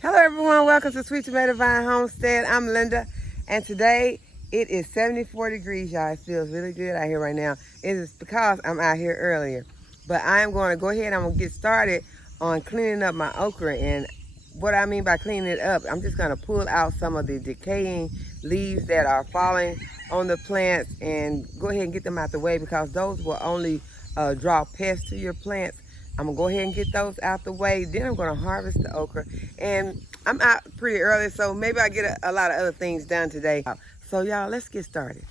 Hello everyone, welcome to Sweet Tomato Vine Homestead. I'm Linda, and today it is 74 degrees, y'all. It feels really good out here right now. It is because I'm out here earlier. But I am going to go ahead, I'm going to get started on cleaning up my okra. And what I mean by cleaning it up, I'm just going to pull out some of the decaying leaves that are falling on the plants and go ahead and get them out the way, because those will only draw pests to your plants. I'm gonna go ahead and get those out the way. Then I'm gonna harvest the okra. And I'm out pretty early, so maybe I get a lot of other things done today. So y'all, let's get started.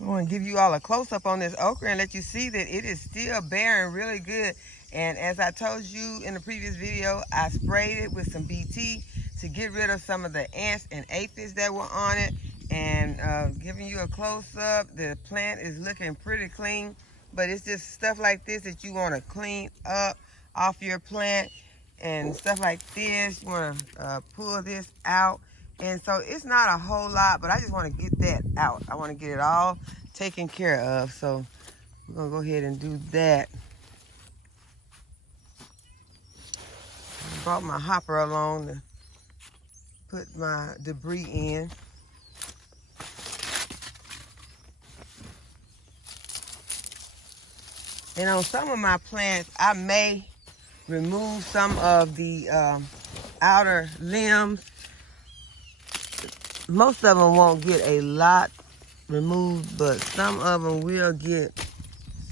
I wanna give you all a close-up on this okra and let you see that it is still bearing really good. And as I told you in the previous video, I sprayed it with some BT to get rid of some of the ants and aphids that were on it. And giving you a close-up, the plant is looking pretty clean. But it's just stuff like this that you want to clean up off your plant, and stuff like this. You want to pull this out. And so it's not a whole lot, but I just want to get that out. I want to get it all taken care of. So we're going to go ahead and do that. I brought my hopper along to put my debris in. And on some of my plants, I may remove some of the outer limbs. Most of them won't get a lot removed, but some of them will get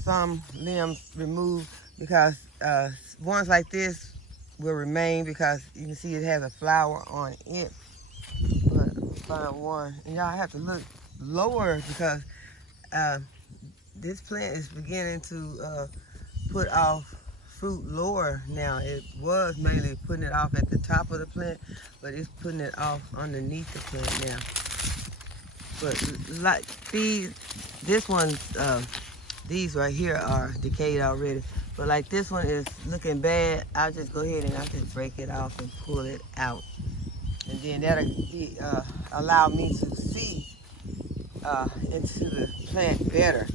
some limbs removed, because ones like this will remain, because you can see it has a flower on it. But find one, and y'all have to look lower, because this plant is beginning to put off fruit lower now. It was mainly putting it off at the top of the plant, but it's putting it off underneath the plant now. But like this one, these right here are decayed already. But like this one is looking bad, I'll just go ahead and I'll just break it off and pull it out. And then that'll allow me to see into the plant better.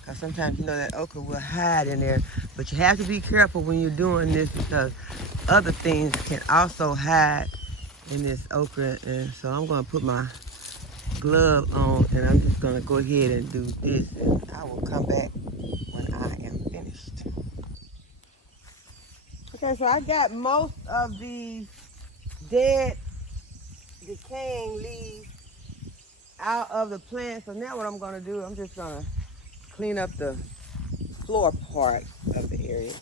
Because sometimes you know that okra will hide in there. But you have to be careful when you're doing this, because other things can also hide in this okra. And so I'm going to put my glove on, and I'm just going to go ahead and do this. And I will come back when I am finished. Okay, so I got most of these dead, decaying leaves out of the plant. So now what I'm going to do, I'm just going to clean up the floor part of the area.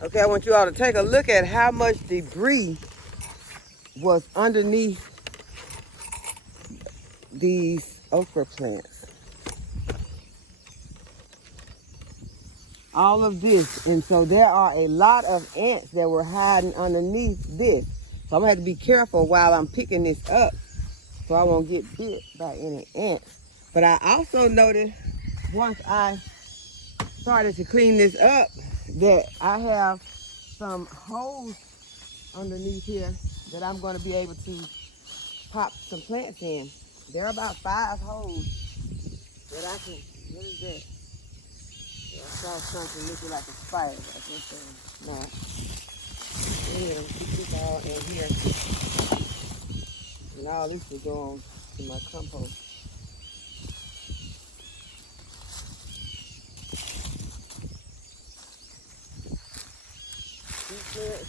Okay, I want you all to take a look at how much debris was underneath these okra plants. All of this. And so there are a lot of ants that were hiding underneath this. So I'm gonna have to be careful while I'm picking this up so I won't get bit by any ants. But I also noticed once I started to clean this up that I have some holes underneath here that I'm going to be able to pop some plants in. There are about 5 holes that I can, what is that? Yeah, I saw something looking like a spider. I guess no. Yeah, keep this all in here. And all this will go on to my compost.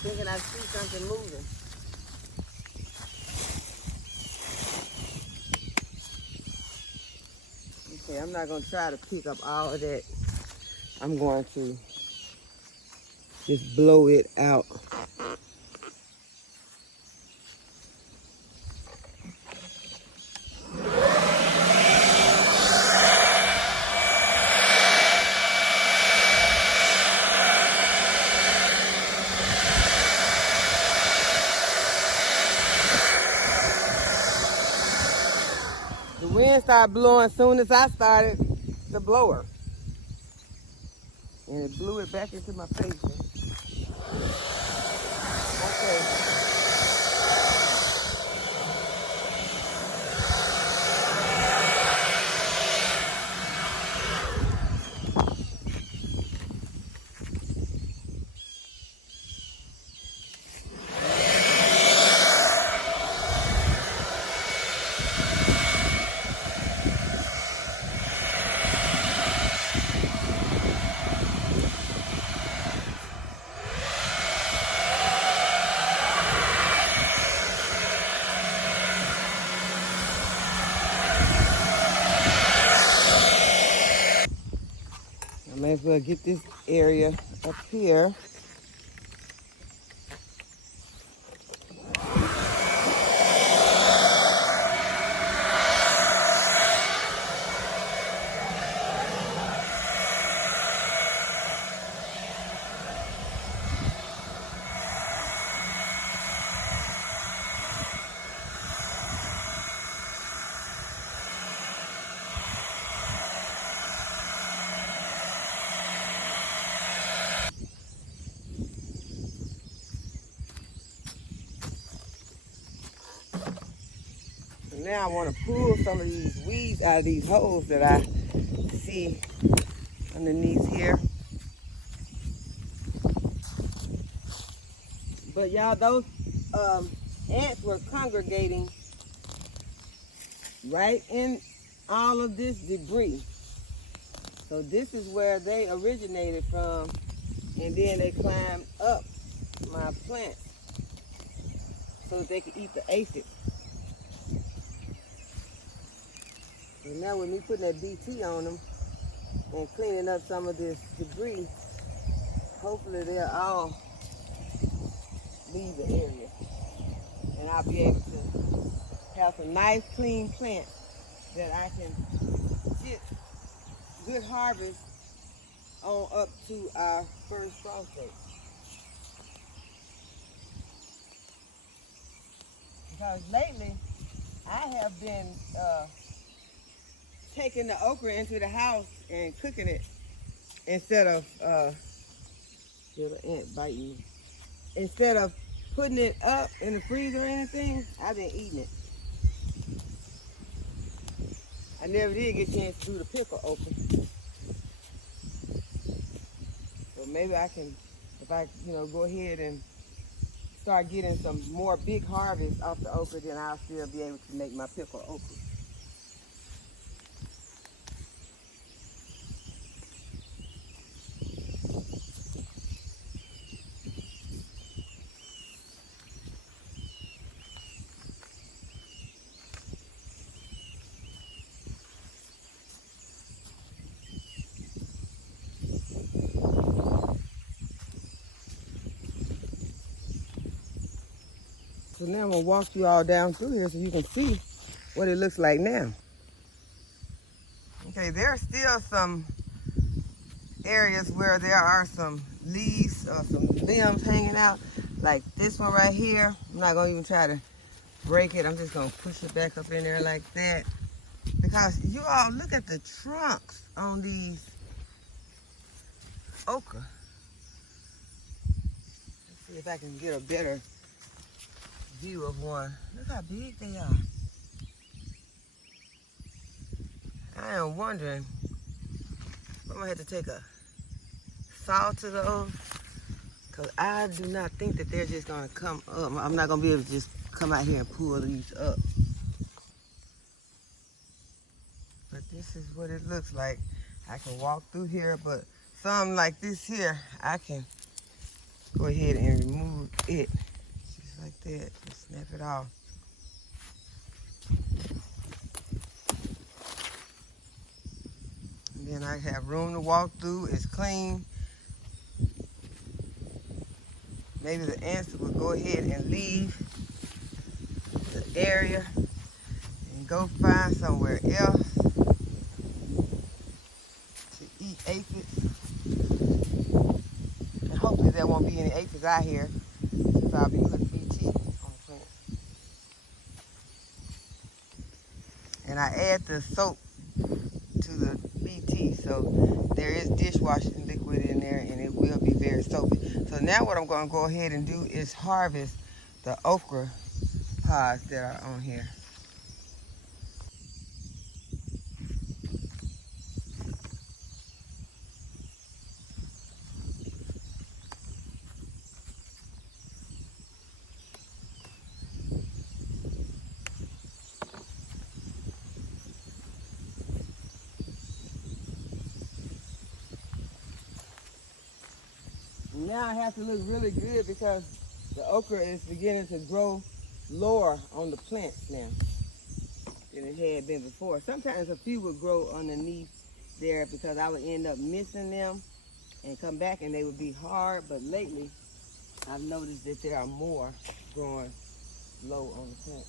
Thinking I see something moving. Okay, I'm not going to try to pick up all of that. I'm going to just blow it out. The wind started blowing as soon as I started the blower. And it blew it back into my face. Okay. I may as well get this area up here. And now I want to pull some of these weeds out of these holes that I see underneath here. But y'all, those ants were congregating right in all of this debris. So this is where they originated from, and then they climbed up my plants so that they could eat the aphids. And now with me putting that BT on them and cleaning up some of this debris, hopefully they'll all leave the area. And I'll be able to have some nice clean plants that I can get good harvest on up to our first frost date. Because lately I have been taking the okra into the house and cooking it instead of little ant biting me. Instead of putting it up in the freezer or anything, I've been eating it. I never did get a chance to do the pickle okra. So maybe I can, if I, go ahead and start getting some more big harvest off the okra, then I'll still be able to make my pickle okra. So now I'm gonna walk you all down through here so you can see what it looks like now. Okay, there are still some areas where there are some leaves or some limbs hanging out, like this one right here. I'm not gonna even try to break it. I'm just gonna push it back up in there like that. Because you all look at the trunks on these okra. Let's see if I can get a better view of one. Look how big they are. I am wondering, I'm gonna have to take a saw to those, because I do not think that they're just gonna come up. I'm not gonna be able to just come out here and pull these up. But this is what it looks like. I can walk through here, but some like this here, I can go ahead and remove it. Just like that, just snap it off. And then I have room to walk through, it's clean. Maybe the ants will go ahead and leave the area and go find somewhere else to eat aphids. And hopefully there won't be any aphids out here, since I'll be putting BT on the plant. And I add the soap to the BT, so there is dishwashing liquid in there and it will be very soapy. So now what I'm going to go ahead and do is harvest the okra pods that are on here. Now I have to look really good because the okra is beginning to grow lower on the plants now than it had been before. Sometimes a few would grow underneath there because I would end up missing them and come back and they would be hard, but lately I've noticed that there are more growing low on the plant.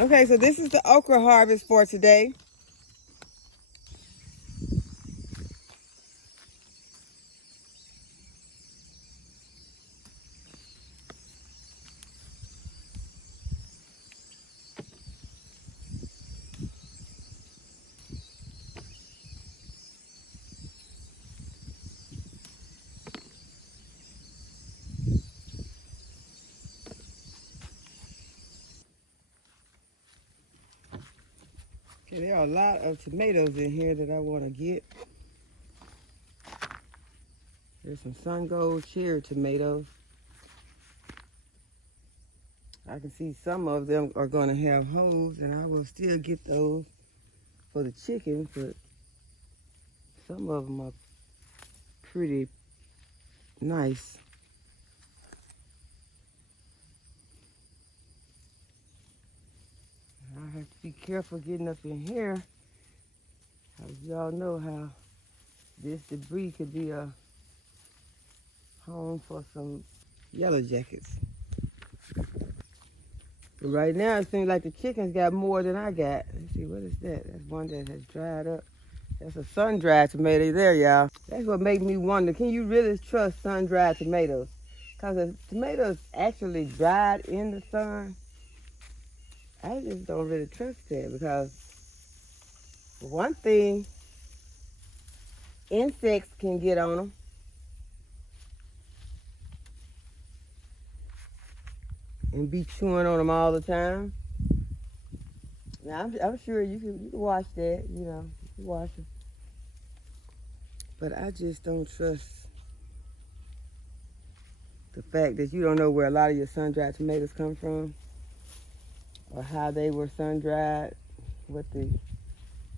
Okay, so this is the okra harvest for today. Okay, there are a lot of tomatoes in here that I want to get. There's some sun gold cherry tomatoes. I can see some of them are going to have holes, and I will still get those for the chickens, but some of them are pretty nice. I have to be careful getting up in here, because y'all know how this debris could be a home for some yellow jackets. But right now, it seems like the chickens got more than I got. Let's see, what is that? That's one that has dried up. That's a sun-dried tomato there, y'all. That's what makes me wonder, can you really trust sun-dried tomatoes? Because if tomatoes actually dried in the sun, I just don't really trust that, because for one thing, insects can get on them. And be chewing on them all the time. Now, I'm sure you can wash that, you know, you can wash them. But I just don't trust the fact that you don't know where a lot of your sun-dried tomatoes come from, or how they were sun-dried, what the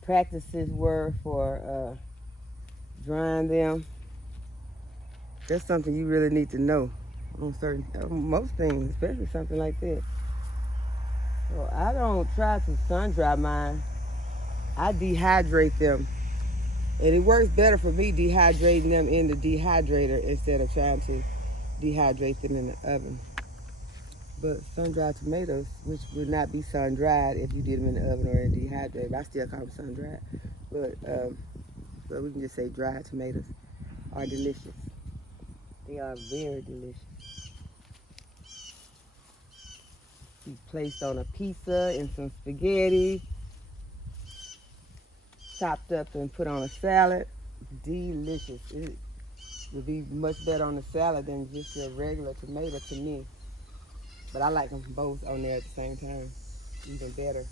practices were for drying them. That's something you really need to know on most things, especially something like this. So I don't try to sun-dry mine. I dehydrate them. And it works better for me dehydrating them in the dehydrator instead of trying to dehydrate them in the oven. But sun-dried tomatoes, which would not be sun-dried if you did them in the oven or in dehydrator, I still call them sun-dried. But we can just say dried tomatoes are delicious. They are very delicious. Be placed on a pizza and some spaghetti, chopped up and put on a salad. Delicious. It would be much better on the salad than just your regular tomato to me. But I like them both on there at the same time. Even better.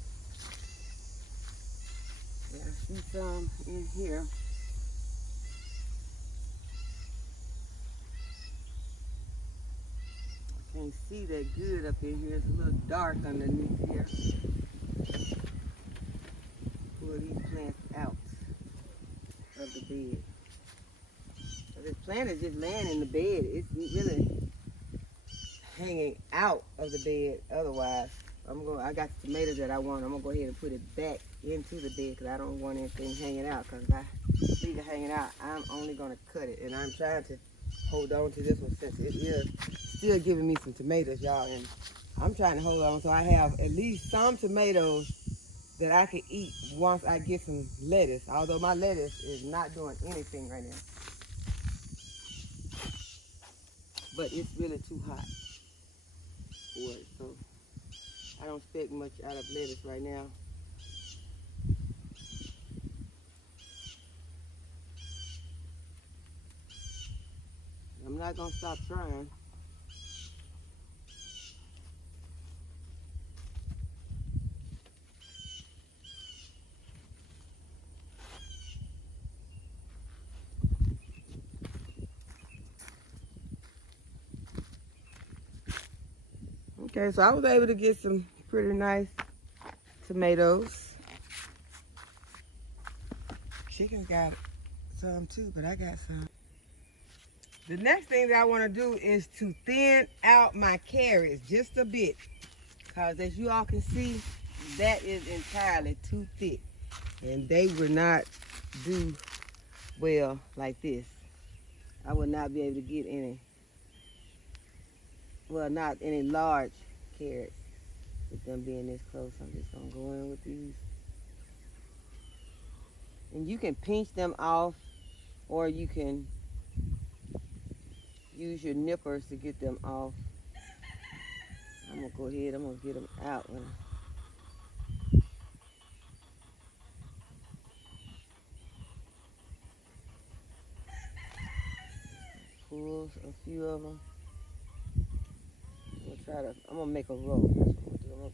Yeah, I see some in here. I can't see that good up in here. It's a little dark underneath here. Pull these plants out of the bed. So this plant is just laying in the bed. It's really hanging out of the bed otherwise. I got the tomatoes that I want. I'm gonna go ahead and put it back into the bed because I don't want anything hanging out, because if I leave it hanging out, I'm only gonna cut it. And I'm trying to hold on to this one since it is still giving me some tomatoes, y'all, and I'm trying to hold on so I have at least some tomatoes that I can eat once I get some lettuce, although my lettuce is not doing anything right now. But it's really too hot for it, so I don't expect much out of lettuce right now. I'm not gonna stop trying. Okay, so I was able to get some pretty nice tomatoes. Chickens got some too, but I got some. The next thing that I want to do is to thin out my carrots just a bit, because as you all can see, that is entirely too thick, and they would not do well like this. I would not be able to get any, well, not any large carrots. With them being this close, I'm just gonna go in with these. And you can pinch them off, or you can use your nippers to get them off. I'm gonna go ahead, I'm gonna get them out. Pull a few of them. I'm gonna make a row. That's what I'm gonna do. I'm gonna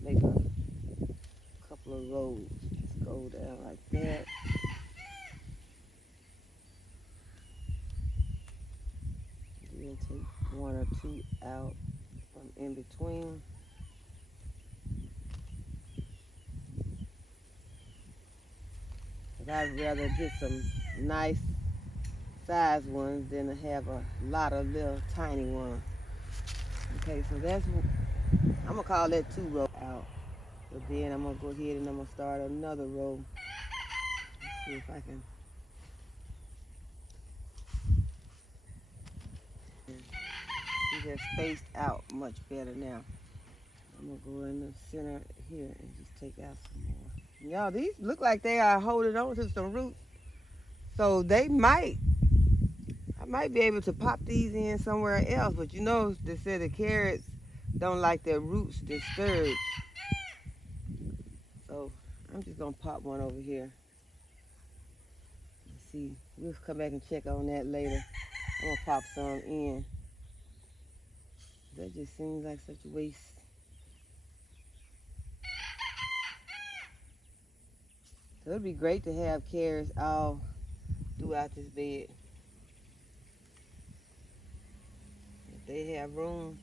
make a couple of rows. Just go down like that. Then take one or two out from in between. But I'd rather get some nice size ones than to have a lot of little tiny ones. Okay, so that's, I'm gonna call that 2 rows out. But then I'm gonna go ahead and I'm gonna start another row. Let's see if I can. See, they're spaced out much better now. I'm gonna go in the center here and just take out some more. Y'all, these look like they are holding on to some roots. So I might be able to pop these in somewhere else, but you know, they said the carrots don't like their roots disturbed. So I'm just gonna pop one over here. Let's see, we'll come back and check on that later. I'm gonna pop some in. That just seems like such a waste. So it'd be great to have carrots all throughout this bed. If they have room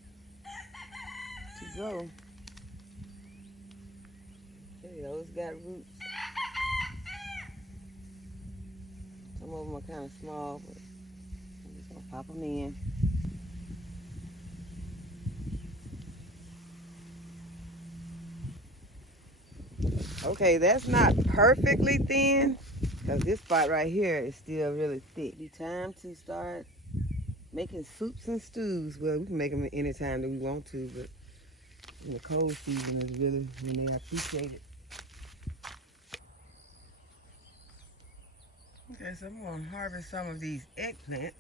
to grow. Okay, those got roots. Some of them are kind of small, but I'm just gonna pop them in. Okay, that's not perfectly thin, because this spot right here is still really thick. It's time to start making soups and stews. Well, we can make them any time that we want to, but in the cold season is really when they are appreciated. Okay, so I'm going to harvest some of these eggplants.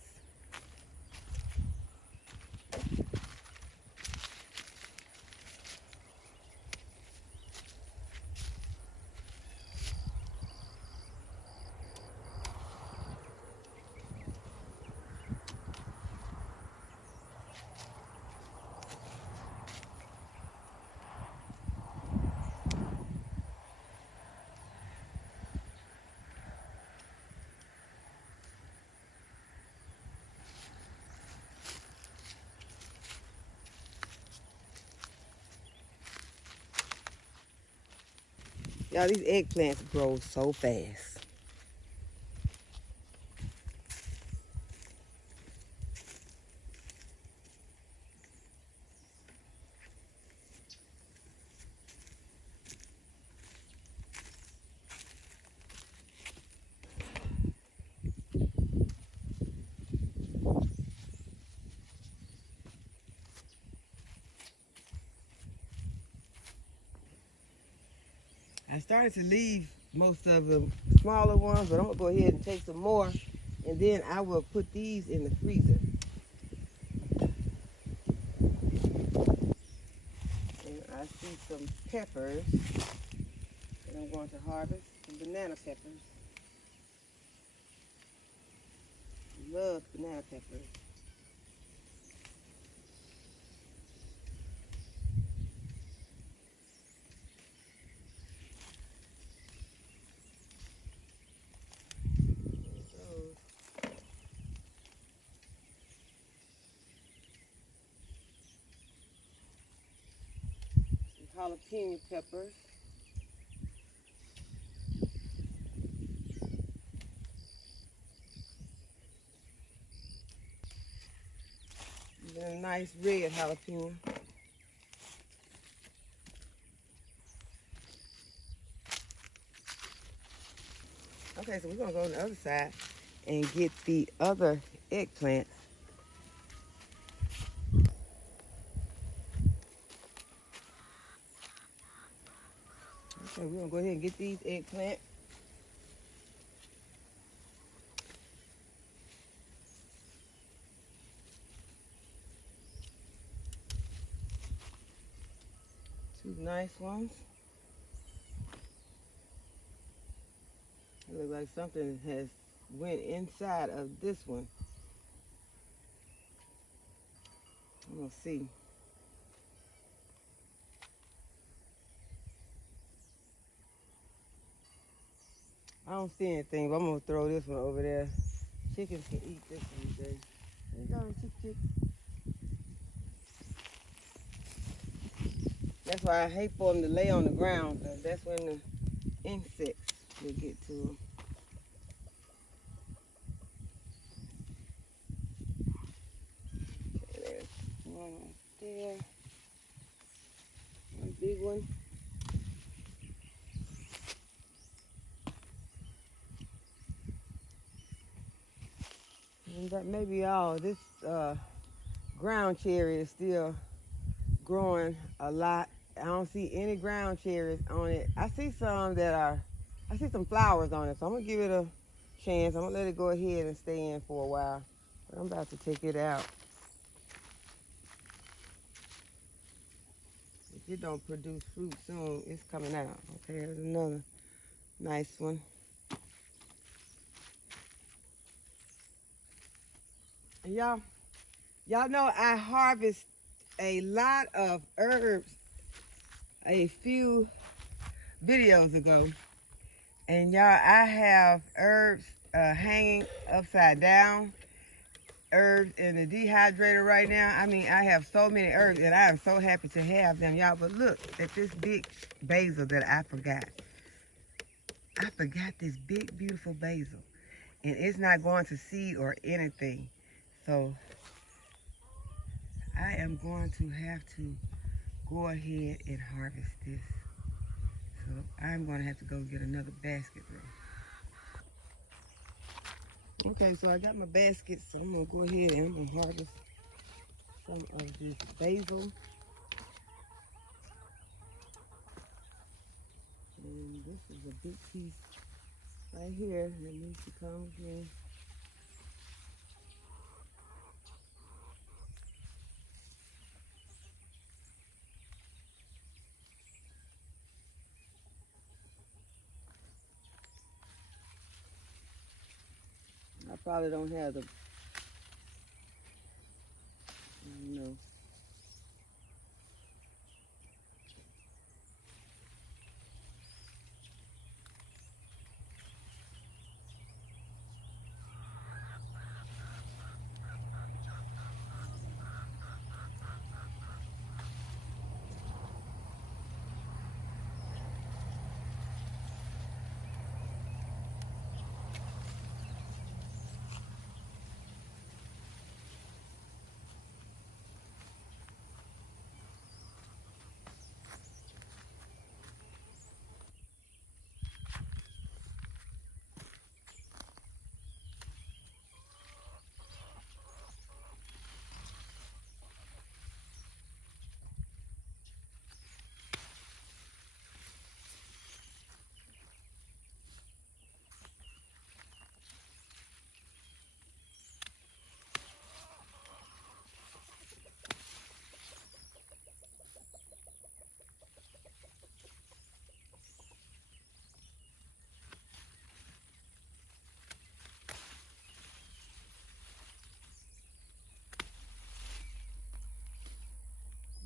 Y'all, these eggplants grow so fast. I started to leave most of the smaller ones, but I'm gonna go ahead and take some more, and then I will put these in the freezer. And I see some peppers that I'm going to harvest, some banana peppers. Love banana peppers. Jalapeno peppers. And a nice red jalapeno. Okay, so we're gonna go on the other side and get the other eggplants. So we're gonna go ahead and get these eggplant. Two nice ones. It looks like something has went inside of this one. I'm gonna see. I don't see anything, but I'm gonna throw this one over there. Chickens can eat this one today. Hey, darling, chick. That's why I hate for them to lay on the ground, because that's when the insects will get to them. Okay, there's one right there. One big one. And that may be all. This ground cherry is still growing a lot. I don't see any ground cherries on it. I see some flowers on it, so I'm gonna give it a chance. I'm gonna let it go ahead and stay in for a while. But I'm about to take it out. If it don't produce fruit soon, it's coming out. Okay, here's another nice one. And y'all know I harvest a lot of herbs a few videos ago. And y'all, I have herbs hanging upside down, herbs in the dehydrator right now. I mean, I have so many herbs, and I am so happy to have them, y'all. But look at this big basil that I forgot. I forgot this big, beautiful basil. And it's not going to seed or anything. So I am going to have to go ahead and harvest this. So I'm going to have to go get another basket though. Okay, so I got my basket, so I'm going to go ahead and I'm going to harvest some of this basil. And this is a big piece right here that needs to come with me. I probably don't have the, no.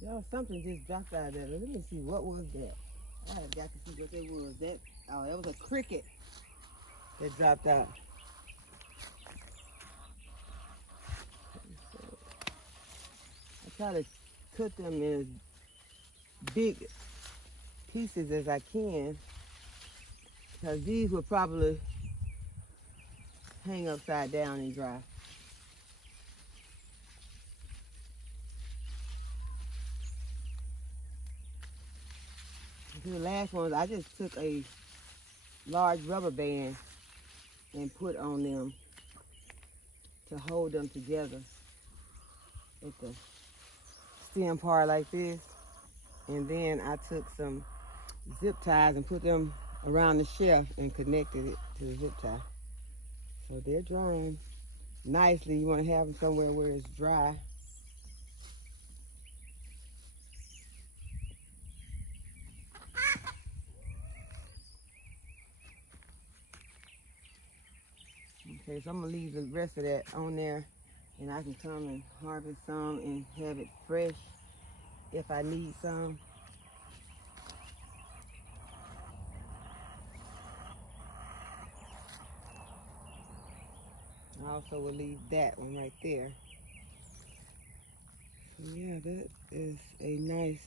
Y'all, something just dropped out of there. Let me see, what was that? I have got to see what that was. That was a cricket that dropped out. I try to cut them in as big pieces as I can, because these will probably hang upside down and dry. The last ones, I just took a large rubber band and put on them to hold them together at the stem part like this. And then I took some zip ties and put them around the shelf and connected it to the zip tie. So they're drying nicely. You want to have them somewhere where it's dry. Okay, so I'm gonna leave the rest of that on there, and I can come and harvest some and have it fresh if I need some. I also will leave that one right there. So yeah, that is a nice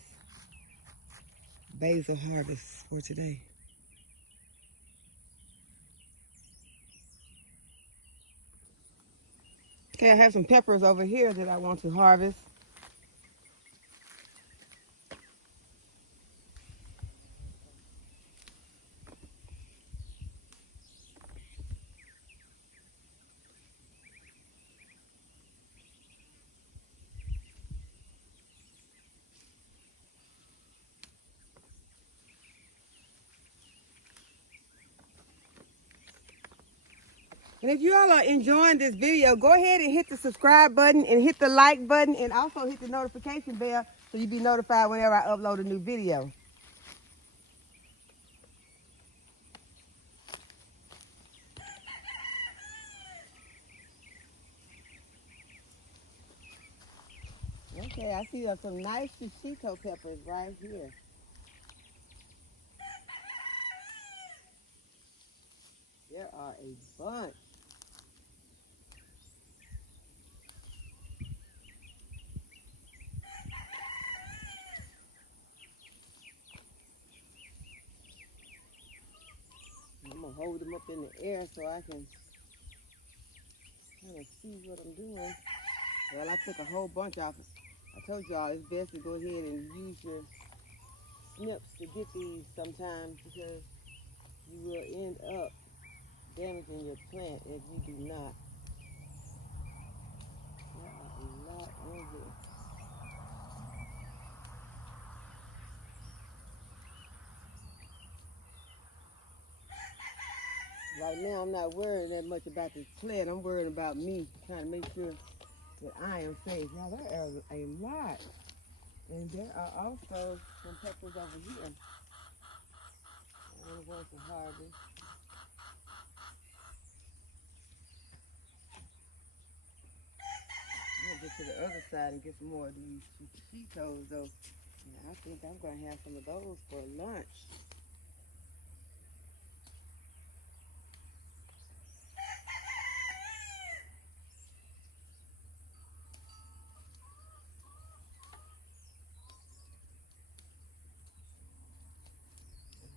basil harvest for today. Okay, I have some peppers over here that I want to harvest. And if you all are enjoying this video, go ahead and hit the subscribe button and hit the like button and also hit the notification bell so you'll be notified whenever I upload a new video. Okay, I see some nice shishito peppers right here. There are a bunch. I'm gonna hold them up in the air so I can kind of see what I'm doing. Well, I took a whole bunch off. I told y'all it's best to go ahead and use your snips to get these sometimes because you will end up damaging your plant if you do not. There are a lot on here. Right now, I'm not worried that much about this plant. I'm worried about me, trying to make sure that I am safe. Now, there are a lot. And there are also some peppers over here. I'm going to harvest. I'm going to get to the other side and get some more of these chiquitos, though. And I think I'm going to have some of those for lunch.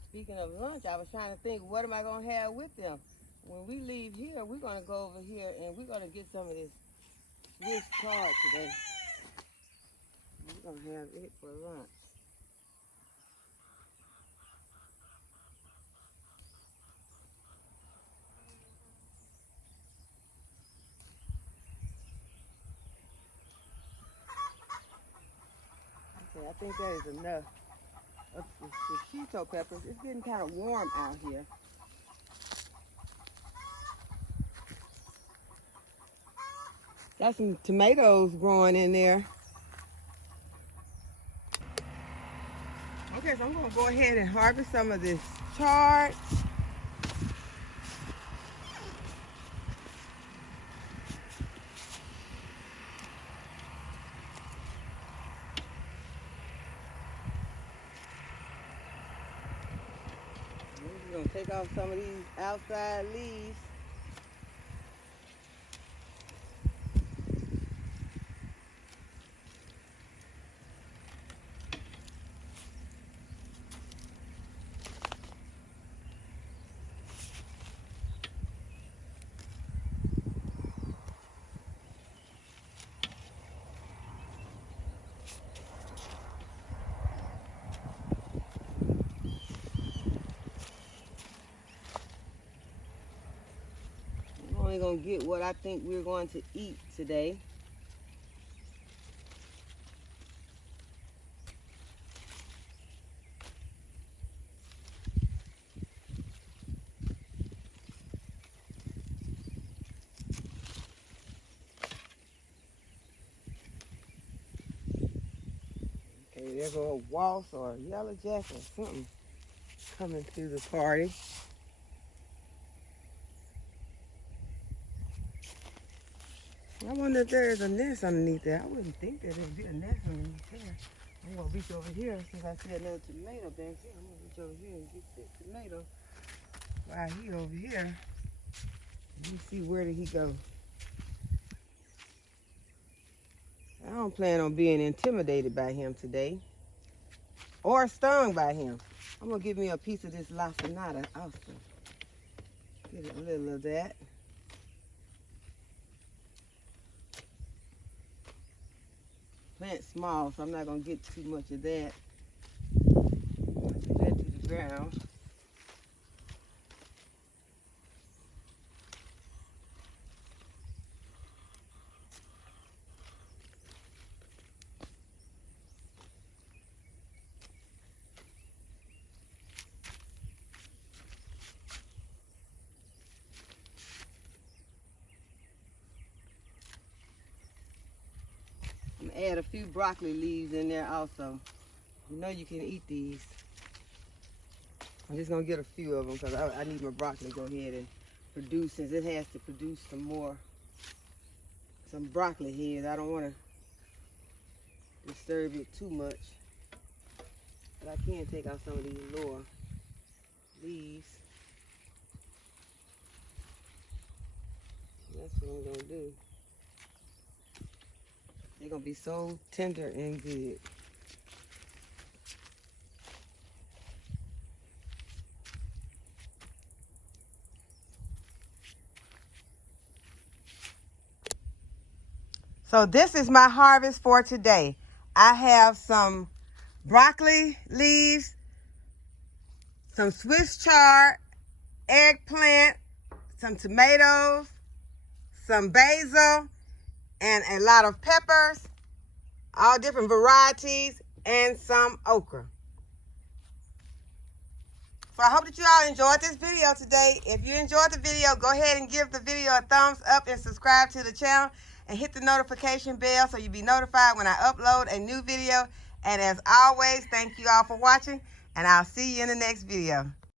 Speaking of lunch, I was trying to think, what am I going to have with them? When we leave here, we're going to go over here and we're going to get some of this Swiss chard today. We're going to have it for lunch. Okay, I think that is enough of the shishito peppers. It's getting kind of warm out here. Got some tomatoes growing in there. Okay, so I'm going to go ahead and harvest some of this chard. We're going to take off some of these outside leaves. I'm only going to get what I think we're going to eat today. Okay, there go a waltz or a yellow jacket or something coming to the party. I wonder if there is a nest underneath there. I wouldn't think that there'd be a nest underneath there. I'm gonna reach over here since I see another tomato back here. I'm gonna reach over here and get this tomato while he over here. Let me see, where did he go? I don't plan on being intimidated by him today or stung by him. I'm gonna give me a piece of this lacinato also. Get a little of that. Plant small, so I'm not gonna get too much of that. I'm gonna do that to the ground. I'm gonna add a few broccoli leaves in there also. You know you can eat these. I'm just gonna get a few of them because I need my broccoli to go ahead and produce, since it has to produce some broccoli heads. I don't want to disturb it too much, but I can take out some of these lower leaves. That's what I'm gonna do. They're gonna be so tender and good. So this is my harvest for today. I have some broccoli leaves, some Swiss chard, eggplant, some tomatoes, some basil, and a lot of peppers, all different varieties, and some okra. So I hope that you all enjoyed this video today. If you enjoyed the video, go ahead and give the video a thumbs up and subscribe to the channel and hit the notification bell so you'll be notified when I upload a new video. And as always, thank you all for watching, and I'll see you in the next video.